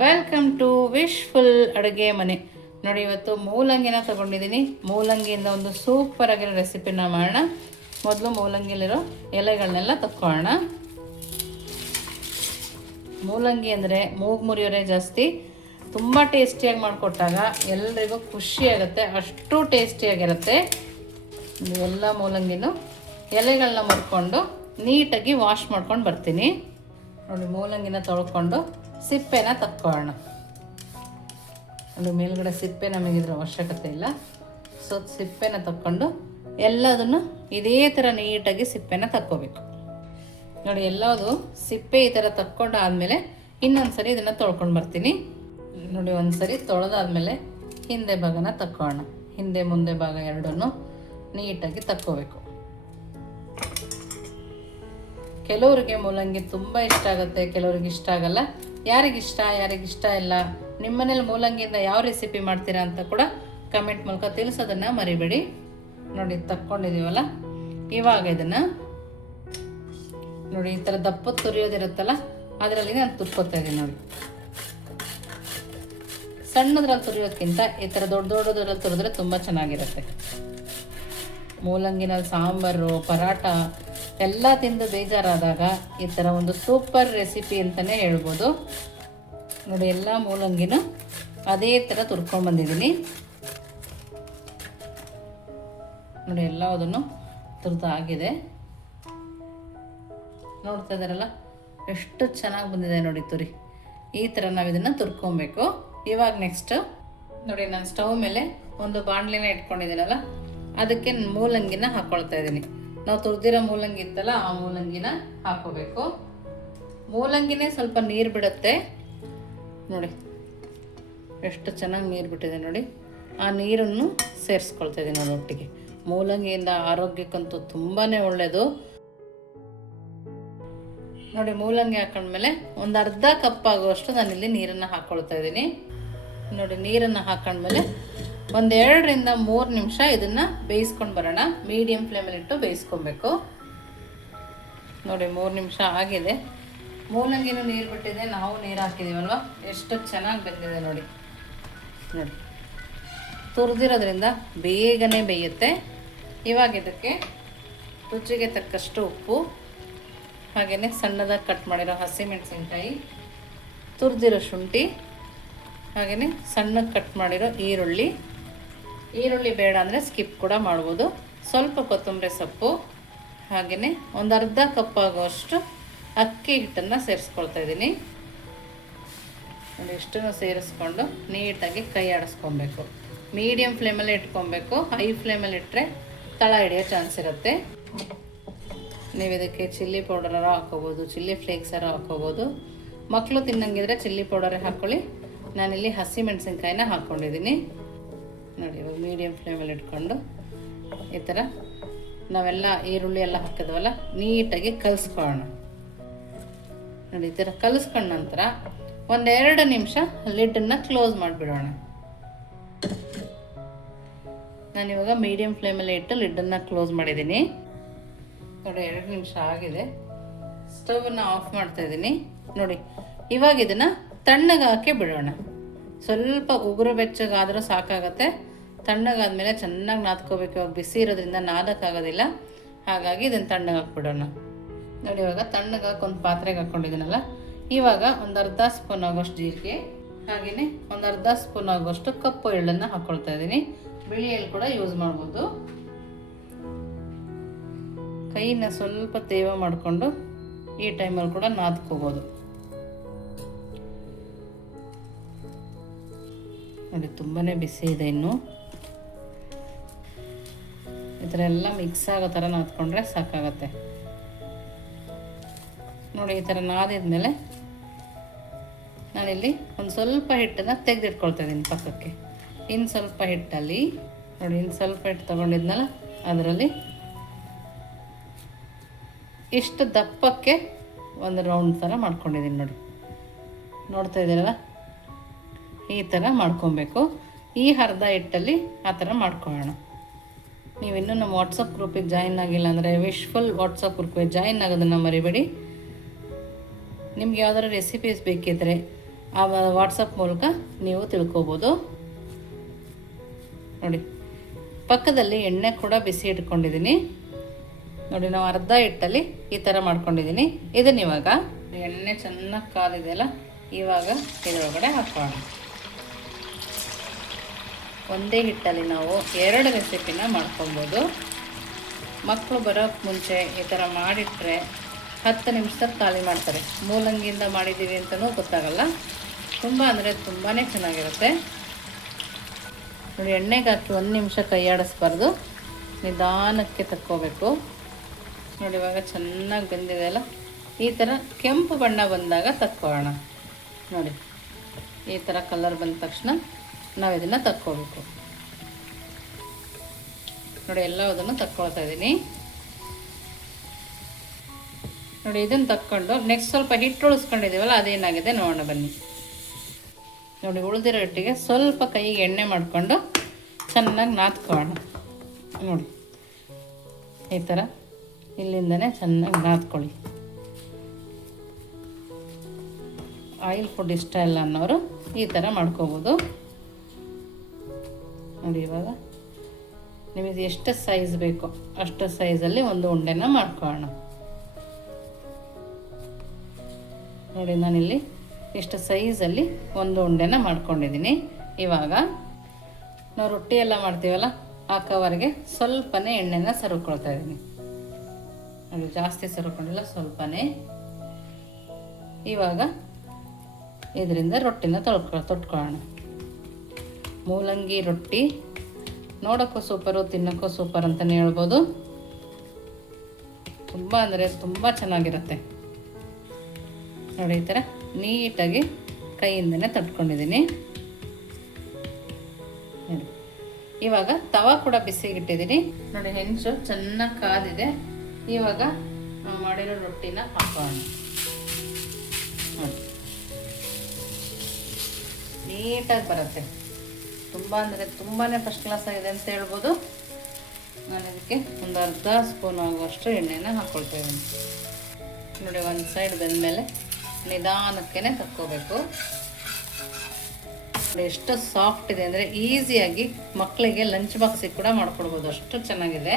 Welcome to wishful ಅಡುಗೆ ಮನೆ. ನೋಡಿ, ಇವತ್ತು ಮೂಲಂಗಿನ ತೊಗೊಂಡಿದ್ದೀನಿ. ಮೂಲಂಗಿಯಿಂದ ಒಂದು ಸೂಪರ್ ಆಗಿರೋ ರೆಸಿಪಿನ ಮಾಡೋಣ. ಮೊದಲು ಮೂಲಂಗಿಲಿರೋ ಎಲೆಗಳನ್ನೆಲ್ಲ ತಕ್ಕೊಳ್ಳೋಣ. ಮೂಲಂಗಿ ಅಂದರೆ ಮೂಗು ಮುರಿಯೋರೆ ಜಾಸ್ತಿ. ತುಂಬ ಟೇಸ್ಟಿಯಾಗಿ ಮಾಡಿಕೊಟ್ಟಾಗ ಎಲ್ರಿಗೂ ಖುಷಿಯಾಗುತ್ತೆ, ಅಷ್ಟು ಟೇಸ್ಟಿಯಾಗಿರುತ್ತೆ. ಎಲ್ಲ ಮೂಲಂಗಿನೂ ಎಲೆಗಳನ್ನ ಮುರ್ಕೊಂಡು ನೀಟಾಗಿ ವಾಶ್ ಮಾಡ್ಕೊಂಡು ಬರ್ತೀನಿ. ನೋಡಿ, ಮೂಲಂಗಿನ ತೊಳ್ಕೊಂಡು ಸಿಪ್ಪೆನ ತಕ್ಕೊಳ್ಳೋಣ. ನೋಡಿ, ಮೇಲ್ಗಡೆ ಸಿಪ್ಪೆ ನಮಗಿದ್ರ ಅವಶ್ಯಕತೆ ಇಲ್ಲ. ಸೊ ಸಿಪ್ಪೆನ ತಕ್ಕೊಂಡು ಎಲ್ಲದನ್ನು ಇದೇ ಥರ ನೀಟಾಗಿ ಸಿಪ್ಪೆನ ತಕ್ಕೋಬೇಕು. ನೋಡಿ, ಎಲ್ಲದು ಸಿಪ್ಪೆ ಈ ಥರ ತಕ್ಕೊಂಡು ಆದಮೇಲೆ ಇನ್ನೊಂದು ಸರಿ ಇದನ್ನು ತೊಳ್ಕೊಂಡು ಬರ್ತೀನಿ. ನೋಡಿ, ಒಂದು ಸರಿ ತೊಳೆದಾದ್ಮೇಲೆ ಹಿಂದೆ ಭಾಗನ ತಕ್ಕೊಳ್ಳೋಣ. ಹಿಂದೆ ಮುಂದೆ ಭಾಗ ಎರಡನ್ನು ನೀಟಾಗಿ ತಕ್ಕೋಬೇಕು. ಕೆಲವರಿಗೆ ಮೂಲಂಗಿ ತುಂಬ ಇಷ್ಟ ಆಗುತ್ತೆ, ಕೆಲವ್ರಿಗೆ ಇಷ್ಟ ಆಗಲ್ಲ. ಯಾರಿಗಿಷ್ಟ ಇಲ್ಲ, ನಿಮ್ಮನೇಲಿ ಮೂಲಂಗಿಯಿಂದ ಯಾವ ರೆಸಿಪಿ ಮಾಡ್ತೀರಾ ಅಂತ ಕೂಡ ಕಮೆಂಟ್ ಮೂಲಕ ತಿಳಿಸೋದನ್ನು ಮರಿಬೇಡಿ. ನೋಡಿ, ತಕ್ಕೊಂಡಿದ್ದೀವಲ್ಲ, ಇವಾಗ ಇದನ್ನು ನೋಡಿ ಈ ಥರ ದಪ್ಪದ ತುರಿಯೋದಿರುತ್ತಲ್ಲ, ಅದರಲ್ಲಿ ನಾನು ತುರ್ಕೋತಾ ಇದ್ದೀನಿ. ನೋಡಿ, ಸಣ್ಣದ್ರಲ್ಲಿ ತುರಿಯೋದಕ್ಕಿಂತ ಈ ಥರ ದೊಡ್ಡದ್ರಲ್ಲಿ ತುರಿದ್ರೆ ತುಂಬ ಚೆನ್ನಾಗಿರುತ್ತೆ. ಮೂಲಂಗಿನಲ್ಲಿ ಸಾಂಬಾರು, ಪರಾಟ ಎಲ್ಲ ತಿಂದು ಬೇಜಾರಾದಾಗ ಈ ಥರ ಒಂದು ಸೂಪರ್ ರೆಸಿಪಿ ಅಂತಲೇ ಹೇಳ್ಬೋದು. ನೋಡಿ, ಎಲ್ಲ ಮೂಲಂಗಿನ ಅದೇ ಥರ ತುರ್ಕೊಂಡ್ಬಂದಿದ್ದೀನಿ. ನೋಡಿ, ಎಲ್ಲದನ್ನು ತುರ್ದು ಆಗಿದೆ. ನೋಡ್ತಾ ಇದ್ದಾರಲ್ಲ ಎಷ್ಟು ಚೆನ್ನಾಗಿ ಬಂದಿದೆ ನೋಡಿ ತುರಿ. ಈ ಥರ ನಾವು ಇದನ್ನು ತುರ್ಕೊಬೇಕು. ಇವಾಗ ನೆಕ್ಸ್ಟ್ ನೋಡಿ, ನಾನು ಸ್ಟವ್ ಮೇಲೆ ಒಂದು ಬಾಣಲೆನ ಇಟ್ಕೊಂಡಿದ್ದೀನಲ್ಲ, ಅದಕ್ಕೆ ಮೂಲಂಗಿನ ಹಾಕ್ಕೊಳ್ತಾ ಇದ್ದೀನಿ. ನಾವು ತುರಿದಿರೋ ಮೂಲಂಗಿ ಇತ್ತಲ್ಲ, ಆ ಮೂಲಂಗಿನ ಹಾಕೋಬೇಕು. ಮೂಲಂಗಿನೇ ಸ್ವಲ್ಪ ನೀರು ಬಿಡುತ್ತೆ. ನೋಡಿ, ಎಷ್ಟು ಚೆನ್ನಾಗಿ ನೀರು ಬಿಟ್ಟಿದೆ ನೋಡಿ. ಆ ನೀರನ್ನು ಸೇರಿಸ್ಕೊಳ್ತಾ ಇದ್ದೀನಿ ನೋಡಿ ಒಟ್ಟಿಗೆ. ಮೂಲಂಗಿಯಿಂದ ಆರೋಗ್ಯಕ್ಕಂತೂ ತುಂಬಾ ಒಳ್ಳೆಯದು. ನೋಡಿ, ಮೂಲಂಗಿ ಹಾಕೊಂಡ್ಮೇಲೆ ಒಂದು ಅರ್ಧ ಕಪ್ ಆಗುವಷ್ಟು ನಾನಿಲ್ಲಿ ನೀರನ್ನು ಹಾಕ್ಕೊಳ್ತಾ ಇದ್ದೀನಿ. ನೋಡಿ, ನೀರನ್ನು ಹಾಕೊಂಡ್ಮೇಲೆ ಒಂದು 2 ರಿಂದ 3 ನಿಮಿಷ ಇದನ್ನು ಬೇಯಿಸ್ಕೊಂಡು ಬರೋಣ. ಮೀಡಿಯಮ್ ಫ್ಲೇಮಲ್ಲಿ ಇಟ್ಟು ಬೇಯಿಸ್ಕೊಬೇಕು. ನೋಡಿ, 3 ನಿಮಿಷ ಆಗಿದೆ. ಮೂಲಂಗಿನೂ ನೀರು ಬಿಟ್ಟಿದೆ, ನಾವು ನೀರು ಹಾಕಿದ್ದೀವಲ್ವ, ಎಷ್ಟು ಚೆನ್ನಾಗಿ ಬೆಂದಿದೆ ನೋಡಿ. ನೋಡಿ, ತುರಿದಿರೋದ್ರಿಂದ ಬೇಗನೆ ಬೇಯುತ್ತೆ. ಇವಾಗ ಇದಕ್ಕೆ ರುಚಿಗೆ ತಕ್ಕಷ್ಟು ಉಪ್ಪು, ಹಾಗೆಯೇ ಸಣ್ಣದಾಗಿ ಕಟ್ ಮಾಡಿರೋ ಹಸಿಮೆಣಸಿನ್ಕಾಯಿ, ತುರಿದಿರೋ ಶುಂಠಿ, ಹಾಗೆಯೇ ಸಣ್ಣಗೆ ಕಟ್ ಮಾಡಿರೋ ಈರುಳ್ಳಿ ಬೇಡ ಅಂದರೆ ಸ್ಕಿಪ್ ಕೂಡ ಮಾಡ್ಬೋದು. ಸ್ವಲ್ಪ ಕೊತ್ತಂಬರಿ ಸೊಪ್ಪು, ಹಾಗೆಯೇ ಒಂದು ಅರ್ಧ ಕಪ್ ಆಗುವಷ್ಟು ಅಕ್ಕಿ ಹಿಟ್ಟನ್ನು ಸೇರಿಸ್ಕೊಳ್ತಾ ಇದ್ದೀನಿ. ನೋಡಿ, ಇಷ್ಟನ್ನು ಸೇರಿಸ್ಕೊಂಡು ನೀಟಾಗಿ ಕೈ ಆಡಿಸ್ಕೊಬೇಕು. ಮೀಡಿಯಮ್ ಫ್ಲೇಮಲ್ಲಿ ಇಟ್ಕೊಬೇಕು. ಹೈ ಫ್ಲೇಮಲ್ಲಿ ಇಟ್ಟರೆ ತಳ ಹಿಡಿಯೋ ಚಾನ್ಸ್ ಇರುತ್ತೆ. ನೀವು ಇದಕ್ಕೆ ಚಿಲ್ಲಿ ಪೌಡರ ಹಾಕ್ಕೋಬೋದು, ಚಿಲ್ಲಿ ಫ್ಲೇಕ್ಸರ ಹಾಕ್ಕೋಬೋದು. ಮಕ್ಕಳು ತಿನ್ನಂಗಿದ್ರೆ ಚಿಲ್ಲಿ ಪೌಡರೇ ಹಾಕ್ಕೊಳ್ಳಿ. ನಾನಿಲ್ಲಿ ಹಸಿಮೆಣಸಿನ್ಕಾಯಿನ ಹಾಕ್ಕೊಂಡಿದ್ದೀನಿ. ನೋಡಿ, ಇವಾಗ ಮೀಡಿಯಮ್ ಫ್ಲೇಮಲ್ಲಿ ಇಟ್ಕೊಂಡು ಈ ಥರ ನಾವೆಲ್ಲ ಈರುಳ್ಳಿ ಎಲ್ಲ ಹಾಕಿದ್ವಲ್ಲ, ನೀಟಾಗಿ ಕಲಿಸ್ಕೊಳ್ಳೋಣ. ನೋಡಿ, ಈ ಥರ ಕಲಿಸ್ಕೊಂಡ ನಂತರ 1-2 ನಿಮಿಷ ಲಿಡ್ಡನ್ನು ಕ್ಲೋಸ್ ಮಾಡಿಬಿಡೋಣ. ನಾನಿವಾಗ ಮೀಡಿಯಮ್ ಫ್ಲೇಮಲ್ಲಿ ಇಟ್ಟು ಲಿಡ್ಡನ್ನು ಕ್ಲೋಸ್ ಮಾಡಿದ್ದೀನಿ. ನೋಡಿ, 2 ನಿಮಿಷ ಆಗಿದೆ. ಸ್ಟವನ್ನು ಆಫ್ ಮಾಡ್ತಾ ಇದ್ದೀನಿ. ನೋಡಿ, ಇವಾಗ ಇದನ್ನು ತಣ್ಣಗೆ ಹಾಕಿ ಬಿಡೋಣ. ಸ್ವಲ್ಪ ಉಗುರು ಬೆಚ್ಚಗಾದರೂ ಸಾಕಾಗತ್ತೆ. ತಣ್ಣಗಾದ್ಮೇಲೆ ಚೆನ್ನಾಗಿ ನಾದ್ಕೋಬೇಕು. ಇವಾಗ ಬಿಸಿ ಇರೋದ್ರಿಂದ ನಾದಕ್ಕಾಗೋದಿಲ್ಲ, ಹಾಗಾಗಿ ಇದನ್ನು ತಣ್ಣಗೆ ಹಾಕ್ಬಿಡೋಣ. ನೋಡಿ, ಇವಾಗ ತಣ್ಣಗೆ ಹಾಕಿ ಒಂದು ಪಾತ್ರೆಗೆ ಹಾಕ್ಕೊಂಡಿದ್ದೀನಲ್ಲ, ಇವಾಗ ಒಂದು ಅರ್ಧ ಸ್ಪೂನ್ ಆಗೋಷ್ಟು ಜೀರಿಗೆ, ಹಾಗೆಯೇ ಒಂದು ಅರ್ಧ ಸ್ಪೂನ್ ಆಗೋಷ್ಟು ಕಪ್ಪು ಎಳ್ಳನ್ನು ಹಾಕ್ಕೊಳ್ತಾ ಇದ್ದೀನಿ. ಬಿಳಿ ಎಳ್ಳು ಕೂಡ ಯೂಸ್ ಮಾಡ್ಬೋದು. ಕೈನ ಸ್ವಲ್ಪ ತೇವ ಮಾಡಿಕೊಂಡು ಈ ಟೈಮಲ್ಲಿ ಕೂಡ ನಾದ್ಕೋಬೋದು. ನೋಡಿ, ತುಂಬಾ ಬಿಸಿ ಇದೆ. ಇನ್ನು ಈ ಥರ ಎಲ್ಲ ಮಿಕ್ಸ್ ಆಗೋ ಥರ ನಾದ್ಕೊಂಡ್ರೆ ಸಾಕಾಗತ್ತೆ. ನೋಡಿ, ಈ ಥರ ನಾದಿದ್ಮೇಲೆ ನಾನಿಲ್ಲಿ ಒಂದು ಸ್ವಲ್ಪ ಹಿಟ್ಟನ್ನು ತೆಗೆದಿಟ್ಕೊಳ್ತಾ ಇದ್ದೀನಿ ಪಕ್ಕಕ್ಕೆ. ಇನ್ನು ಸ್ವಲ್ಪ ಹಿಟ್ಟಲ್ಲಿ ನೋಡಿ, ಇನ್ನು ಸ್ವಲ್ಪ ಹಿಟ್ಟು ತೊಗೊಂಡಿದ್ನಲ್ಲ, ಅದರಲ್ಲಿ ಇಷ್ಟು ದಪ್ಪಕ್ಕೆ ಒಂದು ರೌಂಡ್ ಥರ ಮಾಡ್ಕೊಂಡಿದ್ದೀನಿ. ನೋಡಿ, ನೋಡ್ತಾ ಇದ್ದೀರಲ್ಲ, ಈ ಥರ ಮಾಡ್ಕೊಬೇಕು. ಈ ಅರ್ಧ ಹಿಟ್ಟಲ್ಲಿ ಆ ಥರ ಮಾಡ್ಕೊಳ್ಳೋಣ. ನೀವಿನ್ನೂ ನಮ್ಮ ವಾಟ್ಸಪ್ ಗ್ರೂಪಿಗೆ ಜಾಯಿನ್ ಆಗಿಲ್ಲ ಅಂದರೆ ವಿಶ್ಫುಲ್ ವಾಟ್ಸಪ್ ಗ್ರೂಪಿಗೆ ಜಾಯಿನ್ ಆಗೋದನ್ನು ಮರಿಬೇಡಿ. ನಿಮ್ಗೆ ಯಾವ್ದಾದ್ರು ರೆಸಿಪೀಸ್ ಬೇಕಿದ್ದರೆ ಆ ವಾಟ್ಸಪ್ ಮೂಲಕ ನೀವು ತಿಳ್ಕೊಬೋದು. ನೋಡಿ, ಪಕ್ಕದಲ್ಲಿ ಎಣ್ಣೆ ಕೂಡ ಬಿಸಿ ಇಟ್ಕೊಂಡಿದ್ದೀನಿ. ನೋಡಿ, ನಾವು ಅರ್ಧ ಹಿಟ್ಟಲ್ಲಿ ಈ ಥರ ಮಾಡ್ಕೊಂಡಿದ್ದೀನಿ. ಇದನ್ನ ಇವಾಗ ಎಣ್ಣೆ ಚೆನ್ನಾಗಿ ಕಾದಿದೆಯಲ್ಲ, ಇವಾಗ ಇದರೊಳಗಡೆ ಹಾಕೋಣ. ಒಂದೇ ಹಿಟ್ಟಲ್ಲಿ ನಾವು 2 ರೆಸಿಪಿನ ಮಾಡ್ಕೊಬೋದು. ಮಕ್ಕಳು ಬರೋಕ್ಕೆ ಮುಂಚೆ ಈ ಥರ ಮಾಡಿಟ್ರೆ 10 ನಿಮಿಷದಲ್ಲಿ ಖಾಲಿ ಮಾಡ್ತಾರೆ. ಮೂಲಂಗಿಯಿಂದ ಮಾಡಿದ್ದೀವಿ ಅಂತಲೂ ಗೊತ್ತಾಗಲ್ಲ. ತುಂಬ ಅಂದರೆ ತುಂಬಾ ಚೆನ್ನಾಗಿರುತ್ತೆ. ನೋಡಿ, ಎಣ್ಣೆಗೆ ಹಾಕಿ 1 ನಿಮಿಷ ಕೈ ಆಡಿಸ್ಬಾರ್ದು, ನಿಧಾನಕ್ಕೆ ತಕ್ಕೋಬೇಕು. ನೋಡಿ, ಇವಾಗ ಚೆನ್ನಾಗಿ ಬೆಂದಿದೆ ಅಲ್ಲ, ಈ ಥರ ಕೆಂಪು ಬಣ್ಣ ಬಂದಾಗ ತಕ್ಕೋಣ. ನೋಡಿ, ಈ ಥರ ಕಲರ್ ಬಂದ ತಕ್ಷಣ ನಾವು ಇದನ್ನು ತಕ್ಕೋಬೇಕು. ನೋಡಿ, ಎಲ್ಲದನ್ನು ತಕ್ಕೊಳ್ತಾ ಇದ್ದೀನಿ. ನೋಡಿ, ಇದನ್ನು ತಕ್ಕೊಂಡು ನೆಕ್ಸ್ಟ್ ಸ್ವಲ್ಪ ಹಿಟ್ಟು ಉಳಿಸ್ಕೊಂಡಿದ್ದೀವಲ್ಲ, ಅದೇನಾಗಿದೆ ನೋಡೋಣ ಬನ್ನಿ. ನೋಡಿ, ಉಳಿದಿರೋ ಹಿಟ್ಟಿಗೆ ಸ್ವಲ್ಪ ಕೈಗೆ ಎಣ್ಣೆ ಮಾಡಿಕೊಂಡು ಚೆನ್ನಾಗಿ ನಾದ್ಕೊಳ್ಳೋಣ. ನೋಡಿ, ಈ ಥರ ಇಲ್ಲಿಂದನೇ ಚೆನ್ನಾಗಿ ನಾದ್ಕೊಳ್ಳಿ. ಆಯಿಲ್ ಫುಡ್ ಇಷ್ಟ ಇಲ್ಲ ಅನ್ನೋರು ಈ ಥರ ಮಾಡ್ಕೋಬೋದು. ನೋಡಿ, ಇವಾಗ ನಿಮಗೆ ಎಷ್ಟು ಸೈಜ್ ಬೇಕೋ ಅಷ್ಟು ಸೈಜಲ್ಲಿ ಒಂದು ಉಂಡೆನ ಮಾಡ್ಕೊಳ್ಳೋಣ. ನೋಡಿ, ನಾನಿಲ್ಲಿ ಇಷ್ಟು ಸೈಜಲ್ಲಿ ಒಂದು ಉಂಡೆನ ಮಾಡ್ಕೊಂಡಿದ್ದೀನಿ. ಇವಾಗ ನಾವು ರೊಟ್ಟಿ ಎಲ್ಲ ಮಾಡ್ತೀವಲ್ಲ, ಆ ಕವರ್ಗೆ ಸ್ವಲ್ಪನೇ ಎಣ್ಣೆನ ಸರುಕೊಳ್ತಾ ಇದ್ದೀನಿ. ನೋಡಿ, ಜಾಸ್ತಿ ಸರುಕೊಂಡಿಲ್ಲ, ಸ್ವಲ್ಪನೇ. ಇವಾಗ ಇದರಿಂದ ರೊಟ್ಟಿನ ತೊಟ್ಕೊಳ್ಳೋಣ. ಮೂಲಂಗಿ ರೊಟ್ಟಿ ನೋಡೋಕ್ಕೂ ಸೂಪರು, ತಿನ್ನೋಕ್ಕೂ ಸೂಪರ್ ಅಂತಲೇ ಹೇಳ್ಬೋದು. ತುಂಬ ಅಂದರೆ ತುಂಬ ಚೆನ್ನಾಗಿರುತ್ತೆ. ನೋಡಿ, ಈ ಥರ ನೀಟಾಗಿ ಕೈಯಿಂದನೇ ತಟ್ಕೊಂಡಿದ್ದೀನಿ. ಇವಾಗ ತವಾ ಕೂಡ ಬಿಸಿಗಿಟ್ಟಿದ್ದೀನಿ. ನೋಡಿ, ಹೆಂಚು ಚೆನ್ನಾಗಿ ಕಾದಿದೆ. ಇವಾಗ ಮಾಡಿರೋ ರೊಟ್ಟಿನ ಹಾಕೋಣ. ನೀಟಾಗಿ ಬರುತ್ತೆ. ತುಂಬ ಅಂದರೆ ತುಂಬಾ ಫಸ್ಟ್ ಕ್ಲಾಸ್ ಆಗಿದೆ ಅಂತ ಹೇಳ್ಬೋದು. ನಾನು ಇದಕ್ಕೆ ಒಂದು ಅರ್ಧ ಸ್ಪೂನ್ ಆಗುವಷ್ಟು ಎಣ್ಣೆನ ಹಾಕ್ಕೊಳ್ತಾ ಇದ್ದೀನಿ. ನೋಡಿ, ಒಂದು ಸೈಡ್ ಬೆಂದಮೇಲೆ ನಿಧಾನಕ್ಕೇ ತಕ್ಕೋಬೇಕು. ಎಷ್ಟು ಸಾಫ್ಟ್ ಇದೆ ಅಂದರೆ ಈಸಿಯಾಗಿ ಮಕ್ಕಳಿಗೆ ಲಂಚ್ ಬಾಕ್ಸಿಗೆ ಕೂಡ ಮಾಡ್ಕೊಡ್ಬೋದು, ಅಷ್ಟು ಚೆನ್ನಾಗಿದೆ.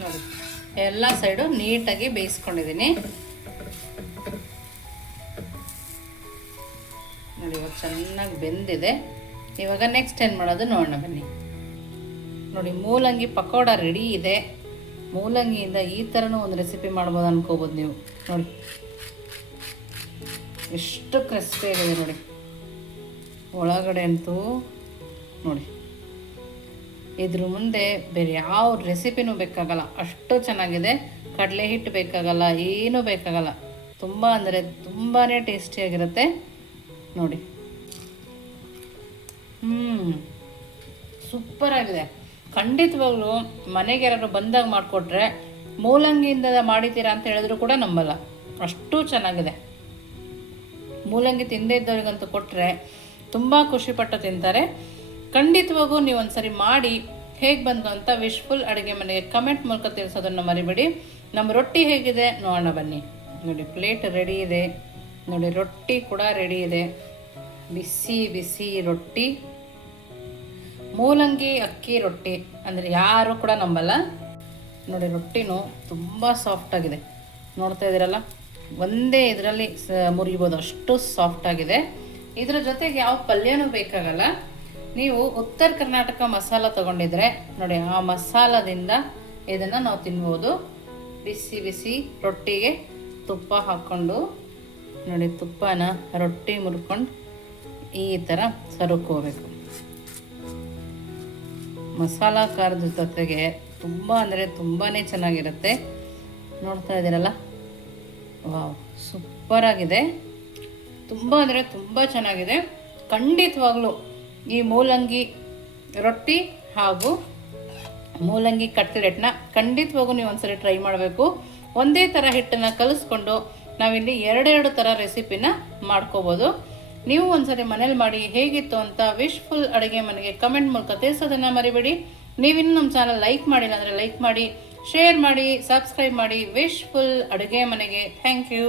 ನೋಡಿ, ಎಲ್ಲ ಸೈಡು ನೀಟಾಗಿ ಬೇಯಿಸ್ಕೊಂಡಿದ್ದೀನಿ. ನೋಡಿ, ಇವಾಗ ಚೆನ್ನಾಗಿ ಬೆಂದಿದೆ. ಇವಾಗ ನೆಕ್ಸ್ಟ್ ಏನು ಮಾಡೋದು ನೋಡೋಣ ಬನ್ನಿ. ನೋಡಿ, ಮೂಲಂಗಿ ಪಕೋಡ ರೆಡಿ ಇದೆ. ಮೂಲಂಗಿಯಿಂದ ಈ ಥರನೂ ಒಂದು ರೆಸಿಪಿ ಮಾಡ್ಬೋದು ಅನ್ಕೋಬೋದು ನೀವು. ನೋಡಿ, ಎಷ್ಟು ಕ್ರಿಸ್ಪಿ ಆಗಿದೆ ನೋಡಿ. ಒಳಗಡೆ ಅಂತೂ ನೋಡಿ, ಇದ್ರ ಮುಂದೆ ಬೇರೆ ಯಾವ ರೆಸಿಪಿನೂ ಬೇಕಾಗಲ್ಲ, ಅಷ್ಟು ಚೆನ್ನಾಗಿದೆ. ಕಡಲೆ ಹಿಟ್ಟು ಬೇಕಾಗಲ್ಲ, ಏನೂ ಬೇಕಾಗಲ್ಲ. ತುಂಬ ಅಂದರೆ ತುಂಬಾ ಟೇಸ್ಟಿಯಾಗಿರುತ್ತೆ ನೋಡಿ. ಸೂಪರಾಗಿದೆ. ಖಂಡಿತವಾಗ್ಲೂ ಮನೆಗೆ ಯಾರಾದ್ರು ಬಂದಾಗ ಮಾಡಿಕೊಟ್ರೆ ಮೂಲಂಗಿಯಿಂದ ಮಾಡಿದ್ದೀರಾ ಅಂತ ಹೇಳಿದ್ರು ಕೂಡ ನಂಬಲ್ಲ, ಅಷ್ಟು ಚೆನ್ನಾಗಿದೆ. ಮೂಲಂಗಿ ತಿಂದೇ ಇದ್ದವ್ರಿಗಂತೂ ಕೊಟ್ಟರೆ ತುಂಬ ಖುಷಿಪಟ್ಟು ತಿಂತಾರೆ. ಖಂಡಿತವಾಗೂ ನೀವು ಒಂದ್ಸರಿ ಮಾಡಿ ಹೇಗೆ ಬಂತು ಅಂತ ವಿಶ್ಫುಲ್ ಅಡುಗೆ ಮನೆಗೆ ಕಮೆಂಟ್ ಮೂಲಕ ತಿಳಿಸೋದನ್ನು ಮರಿಬೇಡಿ. ನಮ್ಮ ರೊಟ್ಟಿ ಹೇಗಿದೆ ನೋಡೋಣ ಬನ್ನಿ. ನೋಡಿ, ಪ್ಲೇಟ್ ರೆಡಿ ಇದೆ. ನೋಡಿ, ರೊಟ್ಟಿ ಕೂಡ ರೆಡಿ ಇದೆ. ಬಿಸಿ ಬಿಸಿ ರೊಟ್ಟಿ, ಮೂಲಂಗಿ ಅಕ್ಕಿ ರೊಟ್ಟಿ ಅಂದರೆ ಯಾರು ಕೂಡ ನಂಬಲ್ಲ. ನೋಡಿ, ರೊಟ್ಟಿನೂ ತುಂಬ ಸಾಫ್ಟಾಗಿದೆ. ನೋಡ್ತಾ ಇದ್ದೀರಲ್ಲ, ಒಂದೇ ಇದರಲ್ಲಿ ಮುರಿಬೋದು, ಅಷ್ಟು ಸಾಫ್ಟಾಗಿದೆ. ಇದರ ಜೊತೆಗೆ ಯಾವ ಪಲ್ಯನೂ ಬೇಕಾಗಲ್ಲ. ನೀವು ಉತ್ತರ ಕರ್ನಾಟಕ ಮಸಾಲ ತೊಗೊಂಡಿದ್ರೆ ನೋಡಿ, ಆ ಮಸಾಲದಿಂದ ಇದನ್ನು ನಾವು ತಿನ್ಬೋದು. ಬಿಸಿ ಬಿಸಿ ರೊಟ್ಟಿಗೆ ತುಪ್ಪ ಹಾಕ್ಕೊಂಡು ನೋಡಿ, ತುಪ್ಪನ ರೊಟ್ಟಿ ಮುರ್ಕೊಂಡು ಈ ಥರ ಸರುಕೋಬೇಕು. ಮಸಾಲ ಖಾರದ ಜೊತೆಗೆ ತುಂಬ ಅಂದರೆ ತುಂಬಾ ಚೆನ್ನಾಗಿರುತ್ತೆ. ನೋಡ್ತಾ ಇದ್ದೀರಲ್ಲ, ವಾವ್, ಸೂಪರಾಗಿದೆ. ತುಂಬ ಅಂದರೆ ತುಂಬ ಚೆನ್ನಾಗಿದೆ. ಖಂಡಿತವಾಗ್ಲೂ ಈ ಮೂಲಂಗಿ ರೊಟ್ಟಿ ಹಾಗೂ ಮೂಲಂಗಿ ಕಟ್ಲೆಟ್ನ ಖಂಡಿತವಾಗೂ ನೀವು ಒಂದ್ಸರಿ ಟ್ರೈ ಮಾಡಬೇಕು. ಒಂದೇ ಥರ ಹಿಟ್ಟನ್ನು ಕಲಿಸ್ಕೊಂಡು ನಾವಿಲ್ಲಿ ಎರಡೆರಡು ಥರ ರೆಸಿಪಿನ ಮಾಡ್ಕೋಬೋದು. ನೀವು ಒಂದ್ಸರಿ ಮನೇಲಿ ಮಾಡಿ ಹೇಗಿತ್ತು ಅಂತ ವಿಶ್ಫುಲ್ ಅಡುಗೆ ಮನೆಗೆ ಕಮೆಂಟ್ ಮೂಲಕ ತಿಳಿಸೋದನ್ನು ಮರಿಬೇಡಿ. ನೀವಿನ್ನೂ ನಮ್ಮ ಚಾನಲ್ ಲೈಕ್ ಮಾಡಿಲ್ಲ ಅಂದರೆ ಲೈಕ್ ಮಾಡಿ, ಶೇರ್ ಮಾಡಿ, ಸಬ್ಸ್ಕ್ರೈಬ್ ಮಾಡಿ. ವಿಶ್ಫುಲ್ ಅಡುಗೆ ಮನೆಗೆ ಥ್ಯಾಂಕ್ ಯು.